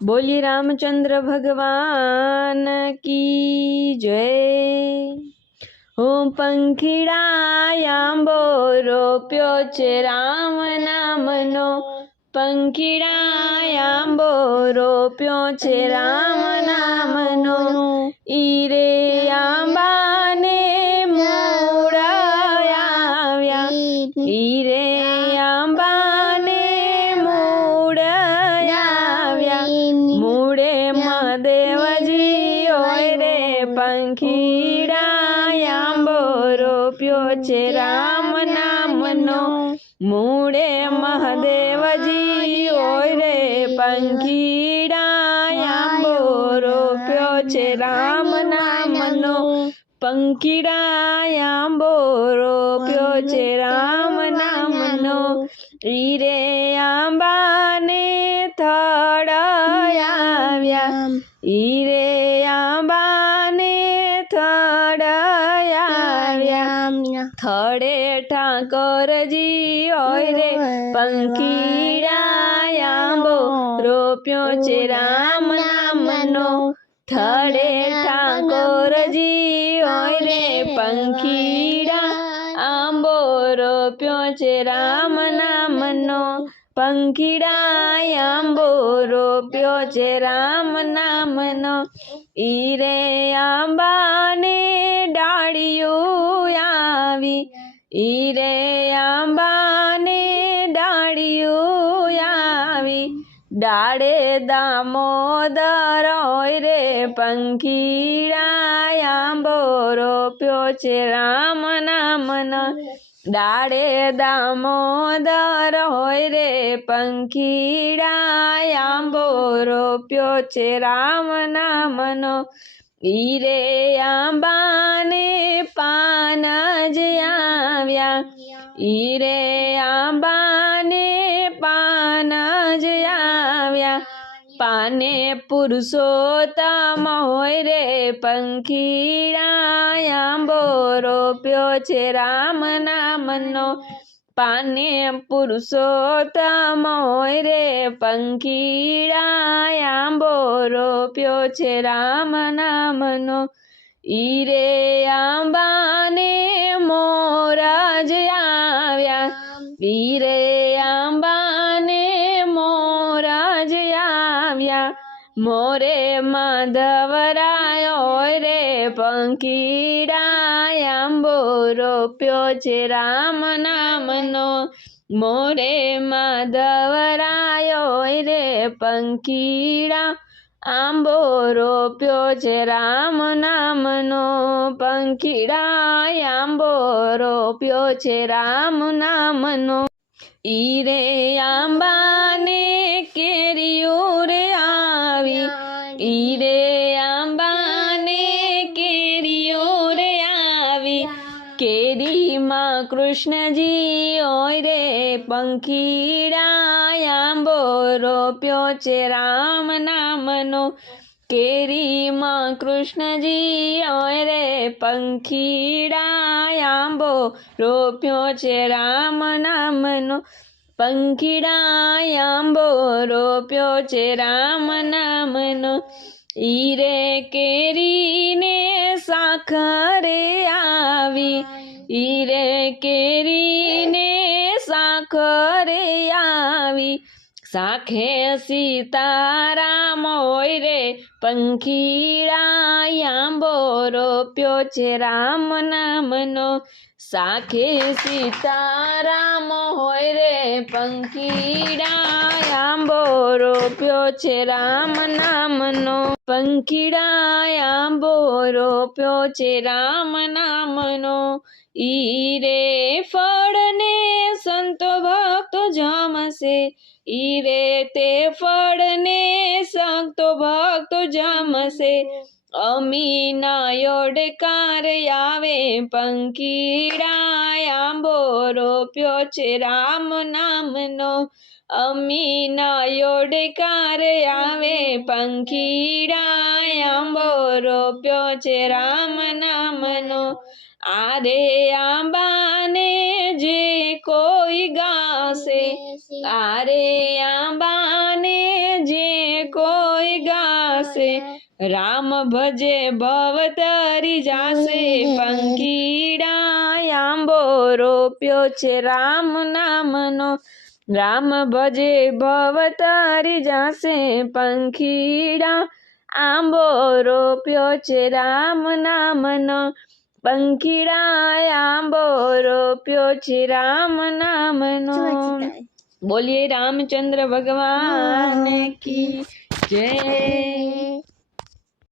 बोलिए रामचंद्र भगवान की जय। હું પંખીડા આંબો રોપ્યો છે રામ નામનો, પંખીડા આંબો રોપ્યો છે રામ નામનો, ઈ રે આંબાને મૂળ આવ્યા, ઈ રે આંબાને મૂળ આવ્યા, મૂળે મહાદેવજી હોય રે પંખીડા આંબો રોપ્યો છે રામ નામનો, મૂળે મહાદેવજી હોય રે પંખીડા આંબો રોપ્યો છે રામ નામનો, પંખીડા આંબો રોપ્યો છે રામ નામનો, ઈ રે આંબાને થડ આવ્યા, ઈ રે આંબાને થડ આવ્યા, થડે ઠાકોરજી હોય રે પંખીડા આંબો રોપ્યો છે રામ નામનો, થડે ઠાકોરજી હોય રે પંખીડા આંબો રોપ્યો છે રામ નામનો, પંખીડા આંબો રોપ્યો છે રામ નામનો, ઈ રે આંબાને ડાળિયું આવી, ઈ રે આંબાને ડાળિયું આવી, ડાળે દામોદર હોય રે પંખીડા આંબો રોપ્યો છે રામ નામનો, ડાળે દામોદર હોય રે પંખીડા આંબો રોપ્યો છે રામ નામનો, ઈ રે આંબાને પાન જ આવ્યા, ઈ રે આંબાને પાન જ આવ્યા, પાને પુરુષોત્તમ હોય રે પંખીડા આંબો રોપ્યો છે રામ નામનો, પાને પુરુષોત્તમ હોય રે પંખીડા આંબો રોપ્યો છે રામ નામનો, ઈ રે આંબાને મોર જ આવ્યા, ઈ રે આંબાને મોર જ આવ્યા, મોરે માધવરાય હોય રે પંખીડા આંબો રોપ્યો છે રામ નામનો, મોરે માધવરાય હોય રે પંખીડા આંબો રોપ્યો છે રામ નામનો, પંખીડા આંબો રોપ્યો છે રામ નામનો, ઈ રે આંબાને કેરીયું રે આવી, ઈ રે આંબાને કેરીયું રે આવી, કેરીમાં કૃષ્ણજી હોય રે પંખીડા આંબો રોપ્યો છે રામ નામનો, કેરીમાં કૃષ્ણજી હોય રે પંખીડા આંબો રોપ્યો છે રામ નામનો, પંખીડા આંબો રોપ્યો છે રામ નામનો, ઈ રે કેરીને સાખરે આવી, ઈ રે કેરીને સાખરે આવી, સાખે સીતારામ હોય રે પંખીડા આંબો રોપ્યો છે રામ નામનો, સાખે સીતારામ હોય રે પંખીડા આંબો રોપ્યો છે રામ નામનો, પંખીડા આંબો રોપ્યો છે રામ નામનો, ઈ રે ફળને સંતો ભક્તો જમશે, ઈ રે તે ફળને સંતો ભક્તો જમશે, અમીના યોડકાર આવે પંખીડા આંબો રોપ્યો છે રામ નામનો, અમીના યોડકાર આવે પંખીડા આંબો રોપ્યો છે રામ નામનો, આરે આંબાને જે કોઈ ગાશે, આરે આંબાને જે કોઈ ગાશે, રામ ભજે ભવ તરી જાશે, પંખીડા આંબો રોપ્યો છે રામ નામનો, રામ ભજે ભવ તરી જાશે, પંખીડા આંબો રોપ્યો છે રામ નામનો, પંખીડા આંબો રોપ્યો છે રામ નામનો। બોલીએ રામચંદ્ર ભગવાન કી જય।